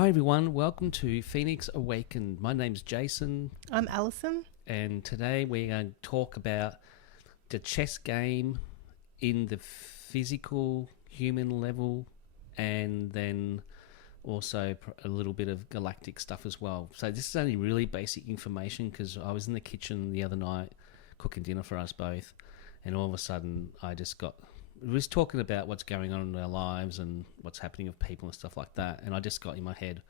Hi everyone, welcome to Phoenix Awakened. My name's Jason. I'm Alison. And today we're going to talk about the chess game in the physical human level, and then also a little bit of galactic stuff as well. So this is only really basic information because I was in the kitchen the other night cooking dinner for us both, and all of a sudden we was talking about what's going on in our lives and what's happening with people and stuff like that, and I just got in my head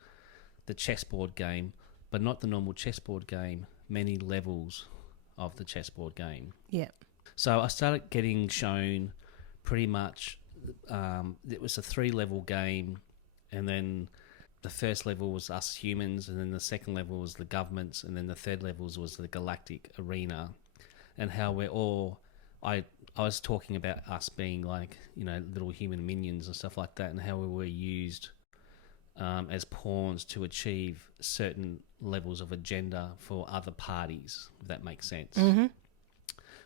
the chessboard game, but not the normal chessboard game, many levels of the chessboard game. Yeah. So I started getting shown pretty much, it was a 3-level game, and then the first level was us humans, and then the second level was the governments, and then the third level was the galactic arena, and how we're all... I was talking about us being like, little human minions and stuff like that, and how we were used as pawns to achieve certain levels of agenda for other parties, if that makes sense. Mm-hmm.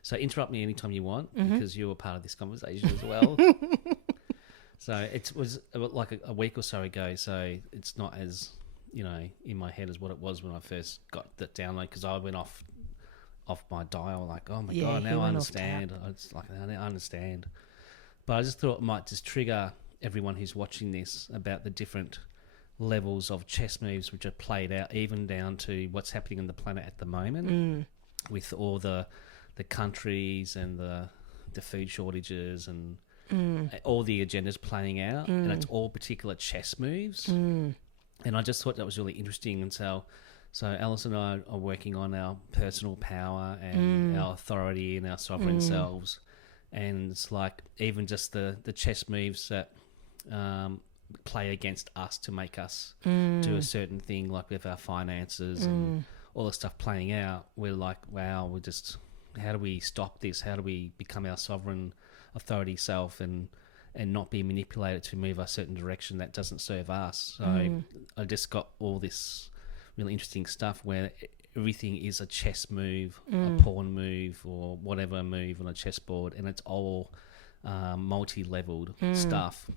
So interrupt me anytime you want, because you're a part of this conversation as well. So it was like a week or so ago, so it's not as, in my head as what it was when I first got that download, because I went off my dial, like, oh my God, now I understand. It's like, now I understand. But I just thought it might just trigger everyone who's watching this about the different levels of chess moves which are played out, even down to what's happening on the planet at the moment with all the countries and the food shortages and all the agendas playing out, and it's all particular chess moves. And I just thought that was really interesting. And so Alice and I are working on our personal power and our authority and our sovereign selves. And it's like even just the chess moves that play against us to make us do a certain thing, like with our finances and all the stuff playing out. We're like, wow, how do we stop this? How do we become our sovereign authority self and not be manipulated to move a certain direction that doesn't serve us? So I just got all this really interesting stuff where everything is a chess move, a pawn move, or whatever move on a chessboard, and it's all multi-leveled stuff.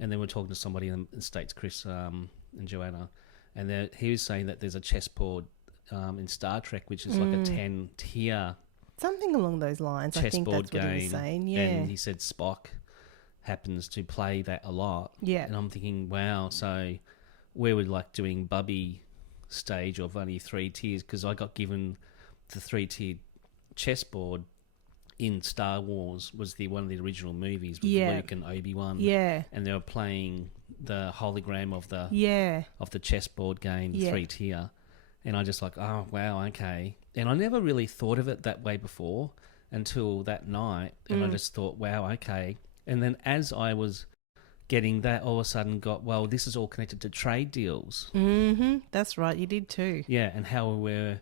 And then we're talking to somebody in the States, Chris and Joanna, and he was saying that there's a chessboard in Star Trek, which is like a 10-tier something along those lines. I think that's what he was saying. Yeah, and he said Spock happens to play that a lot. Yeah, and I'm thinking, wow, so we were like doing Bubby stage of only 3 tiers, because I got given the 3-tiered chessboard in Star Wars, was one of the original movies with Luke and Obi-Wan. Yeah, and they were playing the hologram of the chessboard game, 3-tier, and I just like, oh wow, okay. And I never really thought of it that way before until that night, and I just thought, wow, okay. And then as I was getting that, all of a sudden well, this is all connected to trade deals. That's right, you did too. Yeah, and how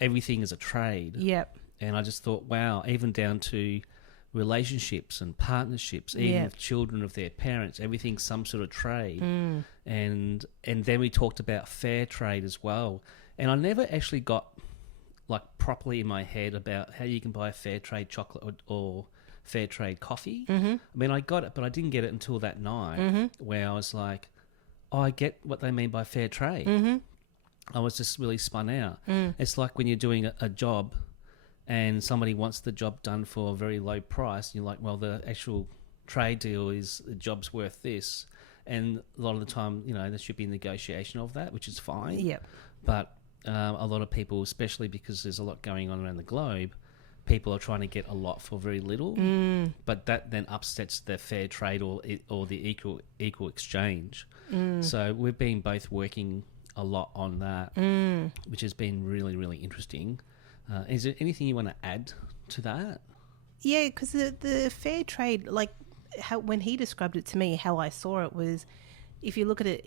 everything is a trade. Yep. And I just thought, wow, even down to relationships and partnerships, even with children of their parents, everything's some sort of trade. And then we talked about fair trade as well. And I never actually got like properly in my head about how you can buy fair trade chocolate or fair trade coffee. I mean, I got it, but I didn't get it until that night where I was like, oh, I get what they mean by fair trade. I was just really spun out. It's like when you're doing a job and somebody wants the job done for a very low price, and you're like, well, the actual trade deal is the job's worth this. And a lot of the time, there should be a negotiation of that, which is fine. Yep. But a lot of people, especially because there's a lot going on around the globe, people are trying to get a lot for very little, but that then upsets the fair trade or the equal exchange. So we've been both working a lot on that, which has been really, really interesting. Is there anything you want to add to that? Yeah, because the fair trade, like when he described it to me, how I saw it was, if you look at it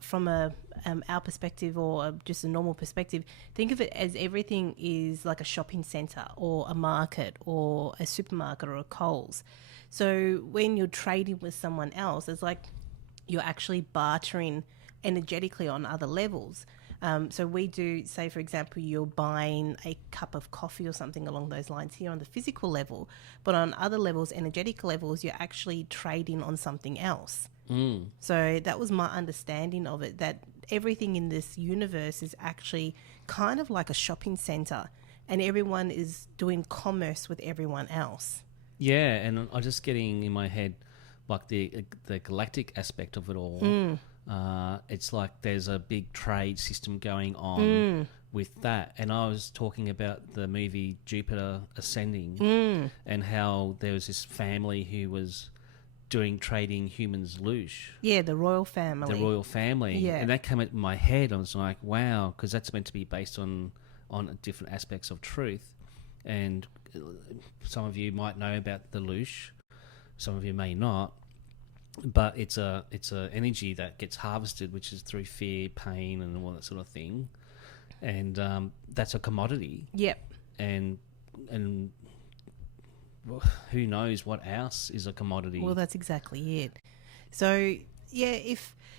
from our perspective or just a normal perspective, think of it as everything is like a shopping centre or a market or a supermarket or a Coles. So when you're trading with someone else, it's like you're actually bartering energetically on other levels. So we do, say, for example, you're buying a cup of coffee or something along those lines here on the physical level, but on other levels, energetic levels, you're actually trading on something else. So that was my understanding of it, that everything in this universe is actually kind of like a shopping center, and everyone is doing commerce with everyone else. Yeah, and I'm just getting in my head like the galactic aspect of it all. It's like there's a big trade system going on with that. And I was talking about the movie Jupiter Ascending and how there was this family who was doing trading humans loose. Yeah, the royal family. The royal family. Yeah. And that came into my head. I was like, wow, because that's meant to be based on different aspects of truth. And some of you might know about the loosh, some of you may not. But it's a energy that gets harvested, which is through fear, pain, and all that sort of thing. And that's a commodity. Yep. And who knows what else is a commodity? Well, that's exactly it. So yeah,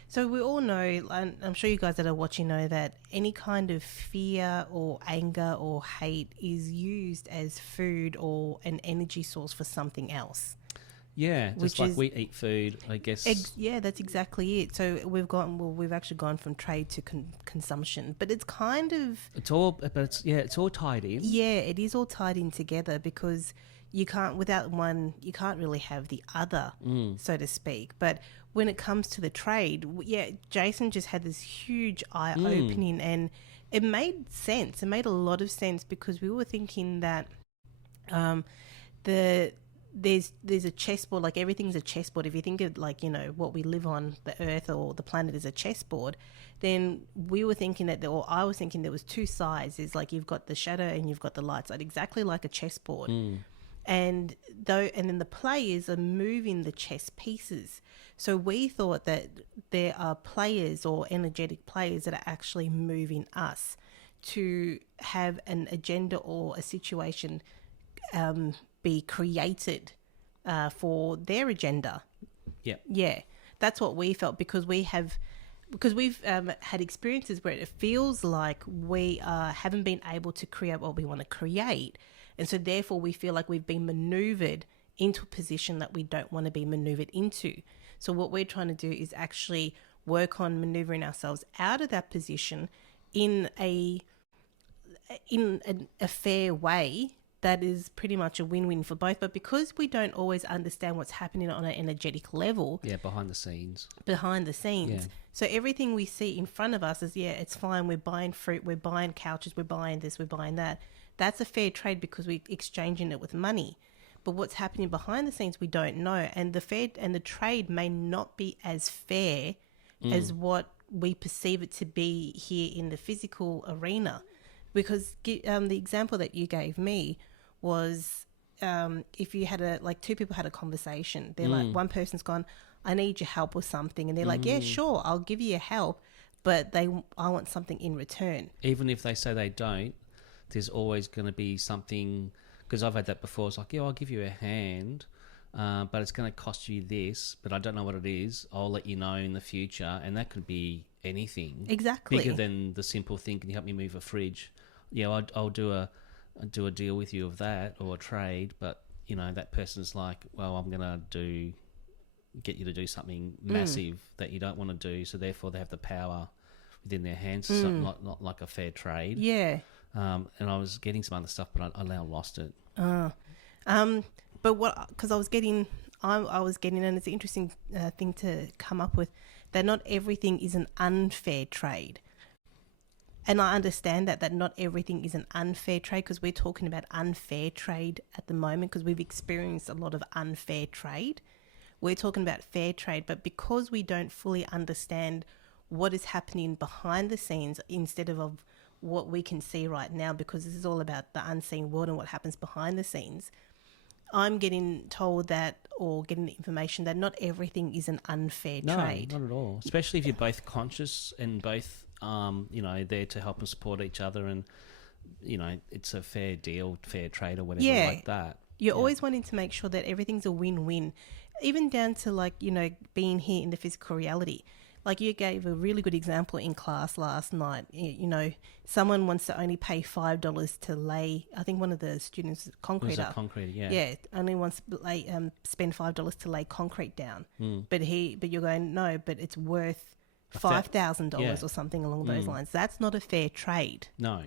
so we all know, and I'm sure you guys that are watching know, that any kind of fear or anger or hate is used as food or an energy source for something else. Yeah, just like we eat food, I guess. Yeah, that's exactly it. So we've actually gone from trade to consumption, but it's kind of it's all tied in. Yeah, it is all tied in together, because you can't, without one, you can't really have the other, so to speak. But when it comes to the trade, yeah, Jason just had this huge eye opening, and it made sense. It made a lot of sense, because we were thinking that there's a chessboard, like everything's a chessboard. If you think of, like, you know, what we live on, the earth or the planet is a chessboard, then we were thinking that, or I was thinking there was two sides. It's like you've got the shadow and you've got the light side, exactly like a chessboard. And then the players are moving the chess pieces. So we thought that there are players or energetic players that are actually moving us to have an agenda or a situation be created for their agenda. Yeah, that's what we felt, because we've had experiences where it feels like we haven't been able to create what we want to create, and so therefore we feel like we've been maneuvered into a position that we don't want to be maneuvered into. So what we're trying to do is actually work on maneuvering ourselves out of that position in a fair way that is pretty much a win-win for both. But because we don't always understand what's happening on an energetic level, behind the scenes, yeah. So everything we see in front of us is, yeah, it's fine, we're buying fruit, we're buying couches, we're buying this, we're buying that. That's a fair trade because we're exchanging it with money. But what's happening behind the scenes, we don't know. And the trade may not be as fair as what we perceive it to be here in the physical arena. Because the example that you gave me was, if you had two people had a conversation, they're like, one person's gone, I need your help with something. And they're like, yeah, sure, I'll give you your help, but I want something in return. Even if they say they don't, there's always going to be something, because I've had that before. It's like, yeah, I'll give you a hand, but it's going to cost you this, but I don't know what it is. I'll let you know in the future. And that could be anything. Exactly. Bigger than the simple thing, can you help me move a fridge? Yeah, I'll do a deal with you of that, or a trade, but, you know, that person's like, well, I'm going to get you to do something massive that you don't want to do, so therefore they have the power within their hands, something not like a fair trade. Yeah. And I was getting some other stuff, but I now lost it. But because I was getting, and it's an interesting thing to come up with, that not everything is an unfair trade. And I understand that not everything is an unfair trade, because we're talking about unfair trade at the moment, because we've experienced a lot of unfair trade. We're talking about fair trade, but because we don't fully understand what is happening behind the scenes instead of what we can see right now, because this is all about the unseen world and what happens behind the scenes, I'm getting told that, or getting the information that not everything is an unfair trade. No, not at all. Especially if you're both conscious and both, there to help and support each other, and, you know, it's a fair deal, fair trade or whatever like that. You're always wanting to make sure that everything's a win-win, even down to, like, you know, being here in the physical reality. like you gave a really good example in class last night. You know, someone wants to only pay $5 to lay. I think one of the students, concreter. Was a concrete, yeah. Yeah, only wants to spend $5 to lay concrete down. But you're going, no, but it's worth $5,000 or something along those lines. That's not a fair trade. No.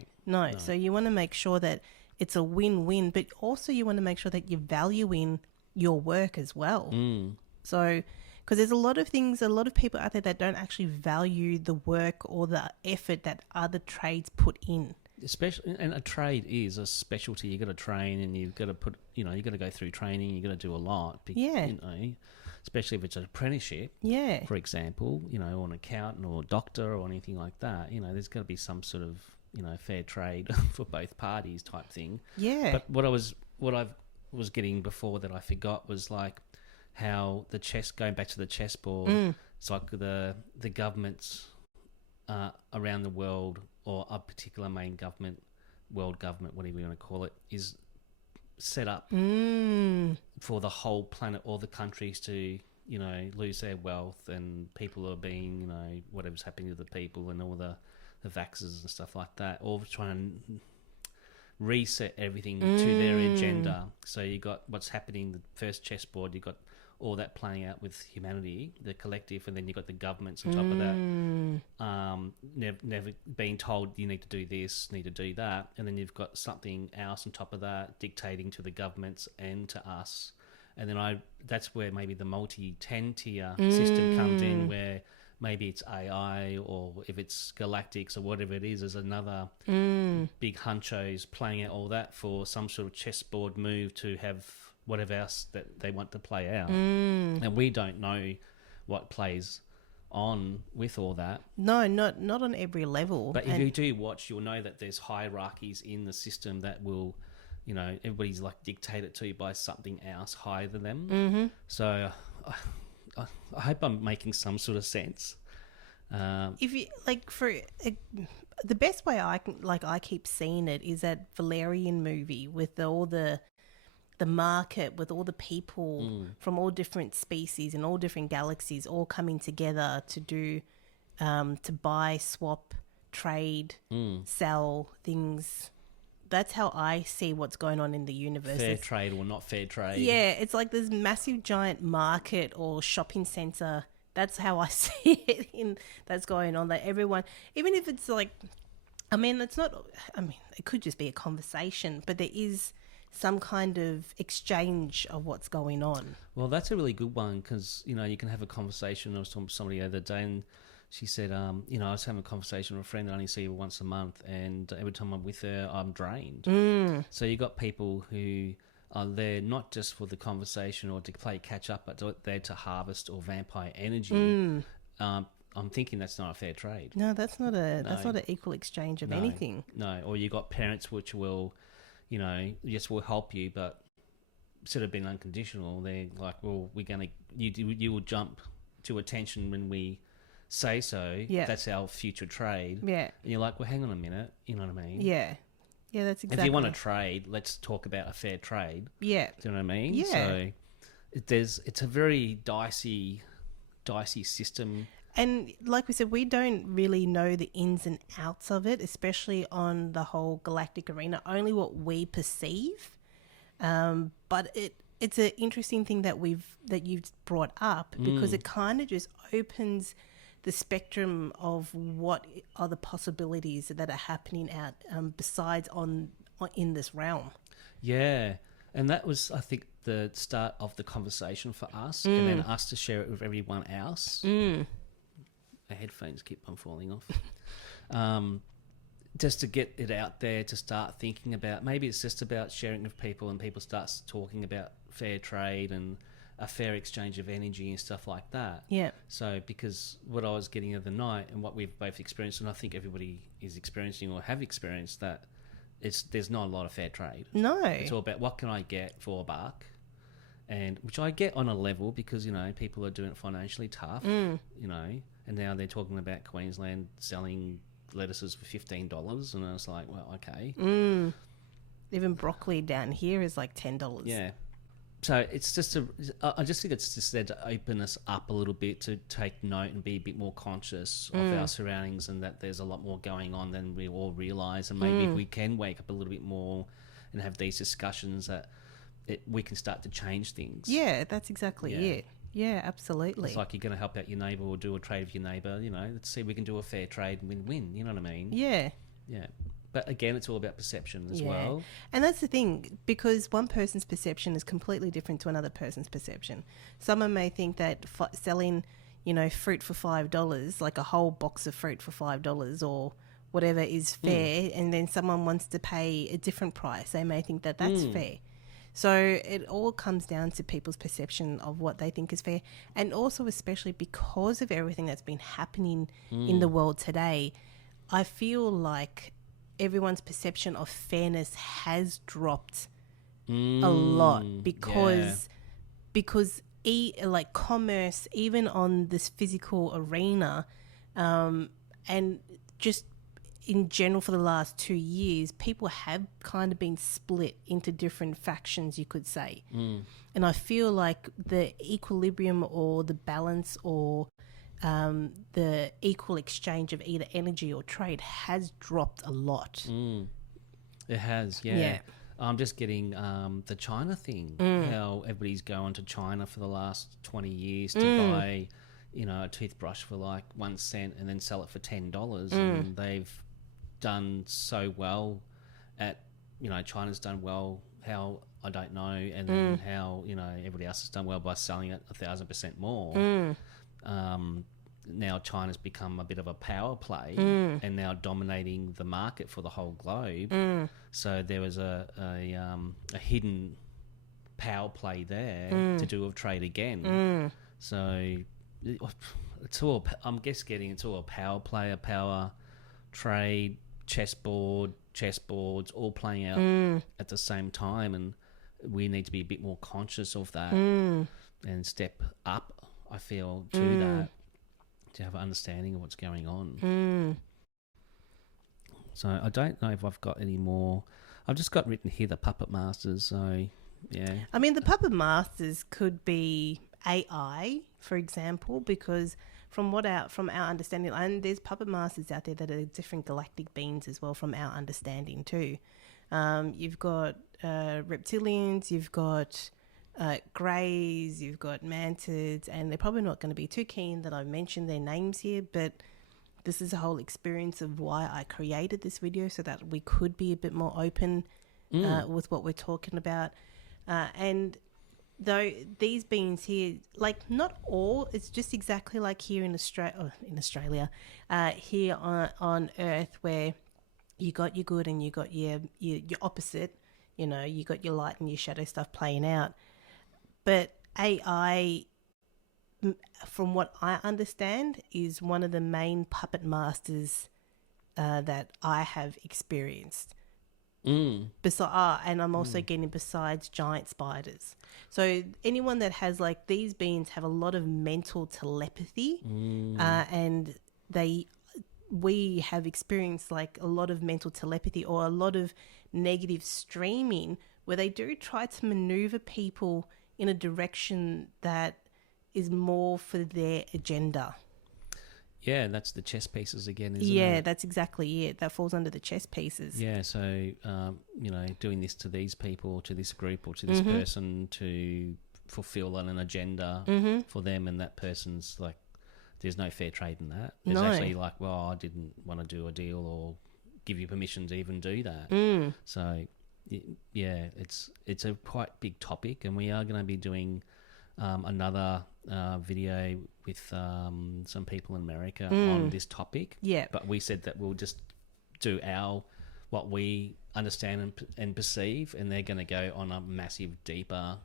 So you want to make sure that it's a win-win, but also you want to make sure that you're valuing your work as well. So, because there's a lot of people out there that don't actually value the work or the effort that other trades put in. Especially, and a trade is a specialty. You got to train, and you've got to put, you know, you got to go through training. You got to do a lot. Yeah. You know, especially if it's an apprenticeship. Yeah. For example, you know, or an accountant or a doctor or anything like that. You know, there's got to be some sort of, you know, fair trade for both parties type thing. Yeah. But what I was getting before that I forgot was like how going back to the chessboard, it's like the governments around the world, or a particular main government, world government, whatever you want to call it, is set up for the whole planet, all the countries to, you know, lose their wealth, and people are being, you know, whatever's happening to the people and all the vaxxers and stuff like that, all trying to reset everything to their agenda. So you got what's happening, the first chessboard, you got all that playing out with humanity, the collective, and then you got the governments on top of that, never being told you need to do this, need to do that, and then you've got something else on top of that dictating to the governments and to us. And then that's where maybe the multi-10 tier system comes in, where maybe it's AI, or if it's galactics or whatever it is, there's another big hunchos playing out all that for some sort of chessboard move to have whatever else that they want to play out. And we don't know what plays on with all that. No, not on every level. But if you do watch, you'll know that there's hierarchies in the system that will, you know, everybody's like dictated to you by something else higher than them. So I hope I'm making some sort of sense. If you like, the best way I keep seeing it is that Valerian movie with all the market, with all the people from all different species and all different galaxies all coming together to do to buy, swap, trade, sell things. That's how I see what's going on in the universe. Fair trade or not fair trade. Yeah, it's like this massive giant market or shopping center. That's how I see it that's going on. That everyone, even if it's like, it could just be a conversation, but there is some kind of exchange of what's going on. Well, that's a really good one, because, you know, you can have a conversation. I was talking to somebody the other day, and she said, you know, I was having a conversation with a friend that I only see her once a month, and every time I'm with her, I'm drained. So you got people who are there not just for the conversation or to play catch up, but they're there to harvest or vampire energy. I'm thinking that's not a fair trade. No, that's not an equal exchange of anything. No, or you got parents which will, you know, yes, we'll help you, but instead of being unconditional, they're like, well, you will jump to attention when we say so. Yeah. That's our future trade. Yeah. And you're like, well, hang on a minute. You know what I mean? Yeah. Yeah, that's exactly. If you want to trade, let's talk about a fair trade. Yeah. Do you know what I mean? Yeah. So it's a very dicey system. And like we said, we don't really know the ins and outs of it, especially on the whole galactic arena, only what we perceive. But it's an interesting thing that you've brought up, because it kind of just opens the spectrum of what are the possibilities that are happening out besides in this realm. Yeah. And that was, I think, the start of the conversation for us, and then us to share it with everyone else. My headphones keep on falling off. Just to get it out there, to start thinking about, maybe it's just about sharing with people, and people start talking about fair trade and a fair exchange of energy and stuff like that. Yeah. So, because what I was getting the other night and what we've both experienced, and I think everybody is experiencing or have experienced, that there's not a lot of fair trade. No. It's all about what can I get for $1, and which I get on a level, because, you know, people are doing it financially tough, you know, and now they're talking about Queensland selling lettuces for $15, and I was like, well, okay. Even broccoli down here is like $10. Yeah. So it's just I just think it's just there to open us up a little bit, to take note and be a bit more conscious of our surroundings, and that there's a lot more going on than we all realise. And maybe if we can wake up a little bit more and have these discussions, that we can start to change things. Yeah, that's exactly it. Yeah, absolutely. It's like you're going to help out your neighbour or do a trade with your neighbour, let's see if we can do a fair trade and win-win, you know what I mean? Yeah. Yeah. But again, it's all about perception as well. And that's the thing, because one person's perception is completely different to another person's perception. Someone may think that selling, fruit for $5, like a whole box of fruit for $5 or whatever, is fair, and then someone wants to pay a different price. They may think that that's fair. So it all comes down to people's perception of what they think is fair. And also, especially because of everything that's been happening in the world today, I feel like everyone's perception of fairness has dropped a lot because like commerce, even on this physical arena, and just in general for the last 2 years, people have kind of been split into different factions, you could say. And I feel like the equilibrium or the balance or the equal exchange of either energy or trade has dropped a lot. It has, yeah. I'm just getting the China thing, how everybody's going to China for the last 20 years to buy, a toothbrush for like 1 cent and then sell it for $10. And they've done so well at, China's done well, how I don't know, and then how, everybody else has done well by selling it 1,000% more. Now China's become a bit of a power play and now dominating the market for the whole globe. So there was a hidden power play there to do with trade again. So it's all, it's all a power play, a power trade, chessboards all playing out at the same time, and we need to be a bit more conscious of that and step up, I feel, to that, to have an understanding of what's going on. So I don't know if I've got any more. I've just got written here the puppet masters, so yeah. I mean, the puppet masters could be AI, for example, because from our understanding, and there's puppet masters out there that are different galactic beings as well, from our understanding too. You've got reptilians, you've got greys, you've got mantids, and they're probably not going to be too keen that I mention their names here, but this is a whole experience of why I created this video, so that we could be a bit more open with what we're talking about. And though these beings here, like not all, it's just exactly like here in Australia, here on Earth, where you got your good and you got your opposite, you got your light and your shadow stuff playing out. But AI, from what I understand, is one of the main puppet masters that I have experienced. And I'm also getting besides giant spiders. So anyone that has, like, these beings have a lot of mental telepathy, and we have experienced like a lot of mental telepathy or a lot of negative streaming, where they do try to maneuver people in a direction that is more for their agenda. Yeah, that's the chess pieces again, isn't it? Yeah, that's exactly it. That falls under the chess pieces. Yeah, so, doing this to these people, to this group, or to this person to fulfill an agenda for them, and that person's like, there's no fair trade in that. There's actually like, well, I didn't want to do a deal or give you permission to even do that. So, yeah, it's a quite big topic, and we are going to be doing another video with some people in America on this topic. Yeah. But we said that we'll just do what we understand and perceive, and they're going to go on a massive, deeper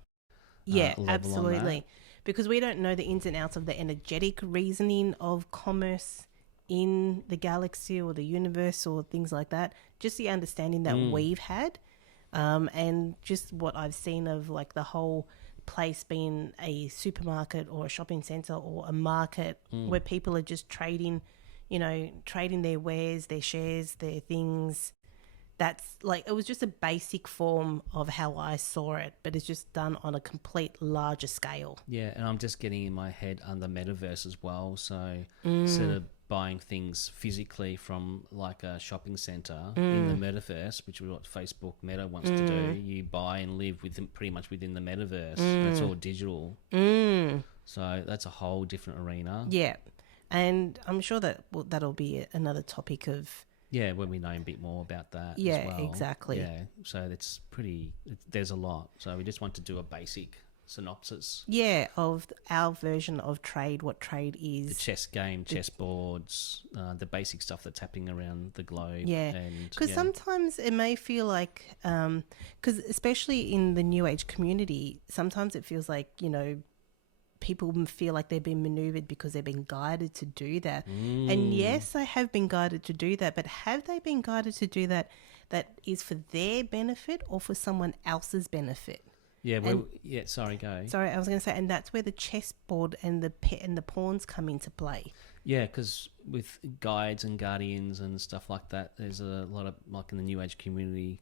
level absolutely. On that. Because we don't know the ins and outs of the energetic reasoning of commerce in the galaxy or the universe or things like that. Just the understanding that we've had, and just what I've seen of like the whole place being a supermarket or a shopping center or a market where people are just trading their wares, their shares, their things, that's like, it was just a basic form of how I saw it, but it's just done on a complete larger scale. Yeah, and I'm just getting in my head on the metaverse as well. So instead of buying things physically from like a shopping centre in the metaverse, which is what Facebook Meta wants to do, you buy and live within, pretty much within the metaverse. And it's all digital. So that's a whole different arena. Yeah. And I'm sure that that'll be another topic of... Yeah, when we know a bit more about that Yeah, as well. exactly. Yeah, so it's pretty... there's a lot. So we just want to do a basic synopsis. Yeah, of our version of trade, what trade is. The chess game, chess boards, the basic stuff that's happening around the globe. Yeah, because sometimes it may feel like... because especially in the New Age community, sometimes it feels like, you know, people feel like they're being maneuvered because they're being guided to do that. And yes, they have been guided to do that, but have they been guided to do that is for their benefit or for someone else's benefit? Yeah, sorry, go. Sorry, I was going to say, and that's where the chessboard and the pawns come into play. Yeah, because with guides and guardians and stuff like that, there's a lot of, like in the New Age community,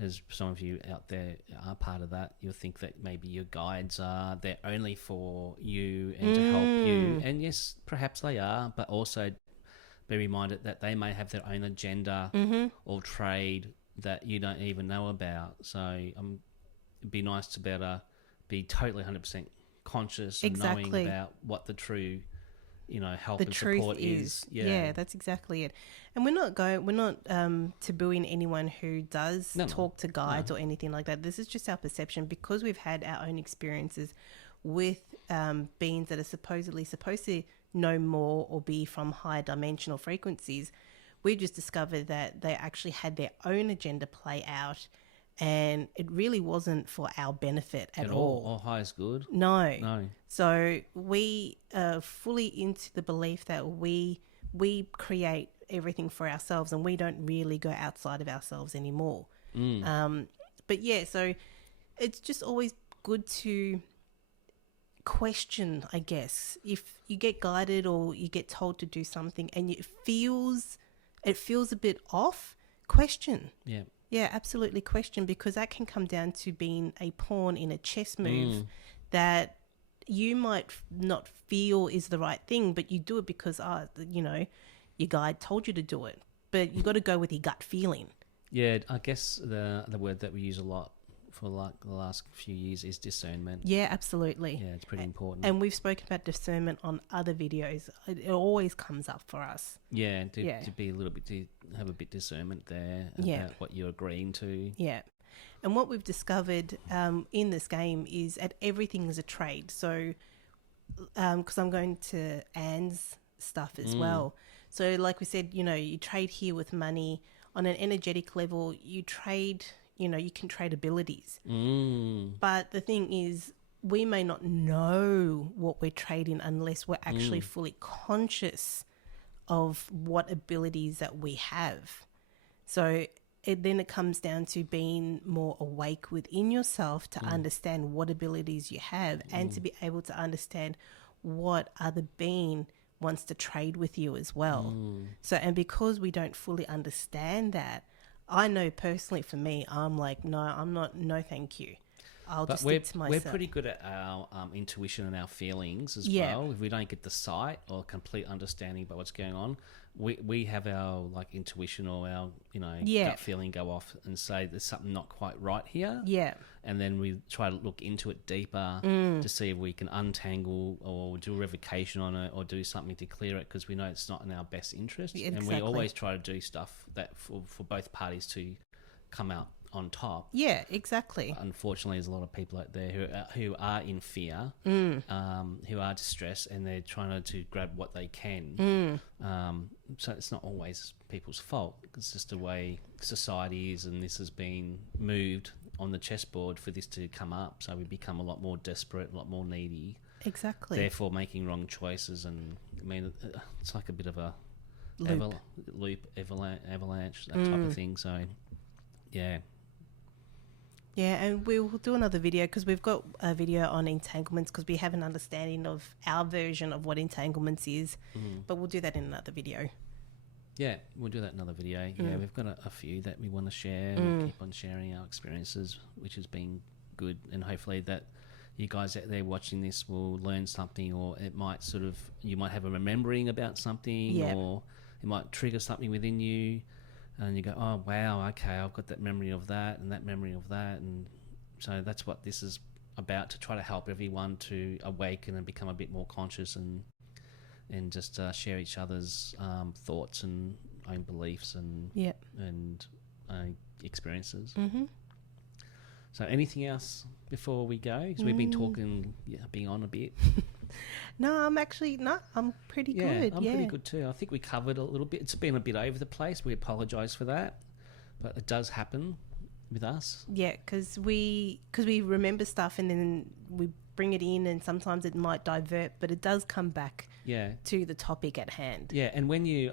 as some of you out there are part of that, you'll think that maybe your guides are there only for you and to help you. And yes, perhaps they are, but also be reminded that they may have their own agenda or trade that you don't even know about. So it'd be nice to better be totally 100% conscious and knowing about what the true, you know, help and support is. Yeah, that's exactly it. And we're not tabooing anyone who does talk to guides or anything like that. This is just our perception, because we've had our own experiences with beings that are supposedly supposed to know more or be from higher dimensional frequencies. We just discovered that they actually had their own agenda play out, and it really wasn't for our benefit at all. Or highest good. No. So we are fully into the belief that we create everything for ourselves, and we don't really go outside of ourselves anymore. But yeah, so it's just always good to question, I guess. If you get guided or you get told to do something and it feels a bit off, question. Yeah, absolutely question, because that can come down to being a pawn in a chess move that you might not feel is the right thing, but you do it because, you know, your guide told you to do it. But you got to go with your gut feeling. Yeah, I guess the word that we use a lot for like the last few years is discernment. Yeah, absolutely. Yeah, it's pretty important. And we've spoken about discernment on other videos. It always comes up for us. Yeah, to be a little bit, to have a bit discernment there about what you're agreeing to. Yeah. And what we've discovered in this game is that everything is a trade. So, because I'm going to Anne's stuff as well. So like we said, you know, you trade here with money. On an energetic level, you trade, you know, you can trade abilities. But the thing is, we may not know what we're trading unless we're actually fully conscious of what abilities that we have. So then it comes down to being more awake within yourself to understand what abilities you have and to be able to understand what other being wants to trade with you as well. So, and because we don't fully understand that, I know personally for me, I'm like, no, thank you. I'll just stick to myself. We're pretty good at our intuition and our feelings as well. If we don't get the sight or complete understanding about what's going on, we have our like intuition or our, you know, gut feeling go off and say there's something not quite right here. Yeah. And then we try to look into it deeper to see if we can untangle or do a revocation on it or do something to clear it, because we know it's not in our best interest. Exactly. And we always try to do stuff that for both parties to come out on top. Yeah, exactly. Unfortunately, there's a lot of people out there who are in fear, who are distressed, and they're trying to grab what they can. So it's not always people's fault. It's just the way society is, and this has been moved on the chessboard for this to come up. So we become a lot more desperate, a lot more needy. Exactly. Therefore, making wrong choices, and I mean, it's like a bit of a avalanche, that type of thing. So, yeah. Yeah, and we'll do another video, because we've got a video on entanglements, because we have an understanding of our version of what entanglements is. But we'll do that in another video. Yeah, we'll do that in another video. Yeah, we've got a few that we want to share. We'll keep on sharing our experiences, which has been good, and hopefully that you guys out there watching this will learn something, or it might you might have a remembering about something, or it might trigger something within you, and you go, oh wow, okay, I've got that memory of that and that memory of that, and so that's what this is about, to try to help everyone to awaken and become a bit more conscious, and just share each other's thoughts and own beliefs and experiences. Mm-hmm. So anything else before we go? Because we've been talking, being on a bit. No, I'm pretty good. I'm pretty good too. I think we covered a little bit. It's been a bit over the place. We apologise for that, but it does happen with us. Yeah, because we remember stuff and then we bring it in, and sometimes it might divert, but it does come back to the topic at hand. Yeah, and when you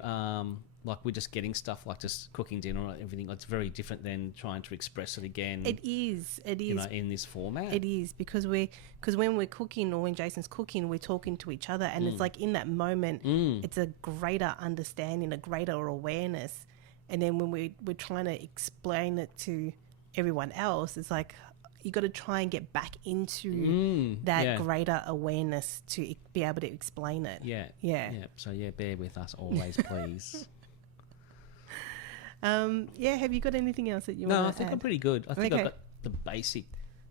like, we're just getting stuff like just cooking dinner or everything, it's very different than trying to express it again. It is. You know, in this format. It is, because when we're cooking, or when Jason's cooking, we're talking to each other, and it's like in that moment, it's a greater understanding, a greater awareness. And then when we're trying to explain it to everyone else, it's like you got to try and get back into that greater awareness to be able to explain it. Yeah. So bear with us always, please. Have you got anything else that you want to add? No, I think I'm pretty good. I think I've got the basic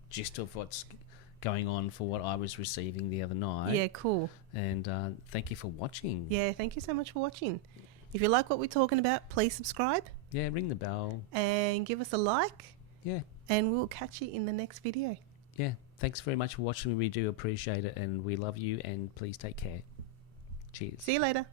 gist of what's going on for what I was receiving the other night. Yeah, cool. And thank you for watching. Yeah, thank you so much for watching. If you like what we're talking about, please subscribe. Yeah, ring the bell. And give us a like. Yeah. And we'll catch you in the next video. Yeah, thanks very much for watching. We do appreciate it, and we love you, and please take care. Cheers. See you later.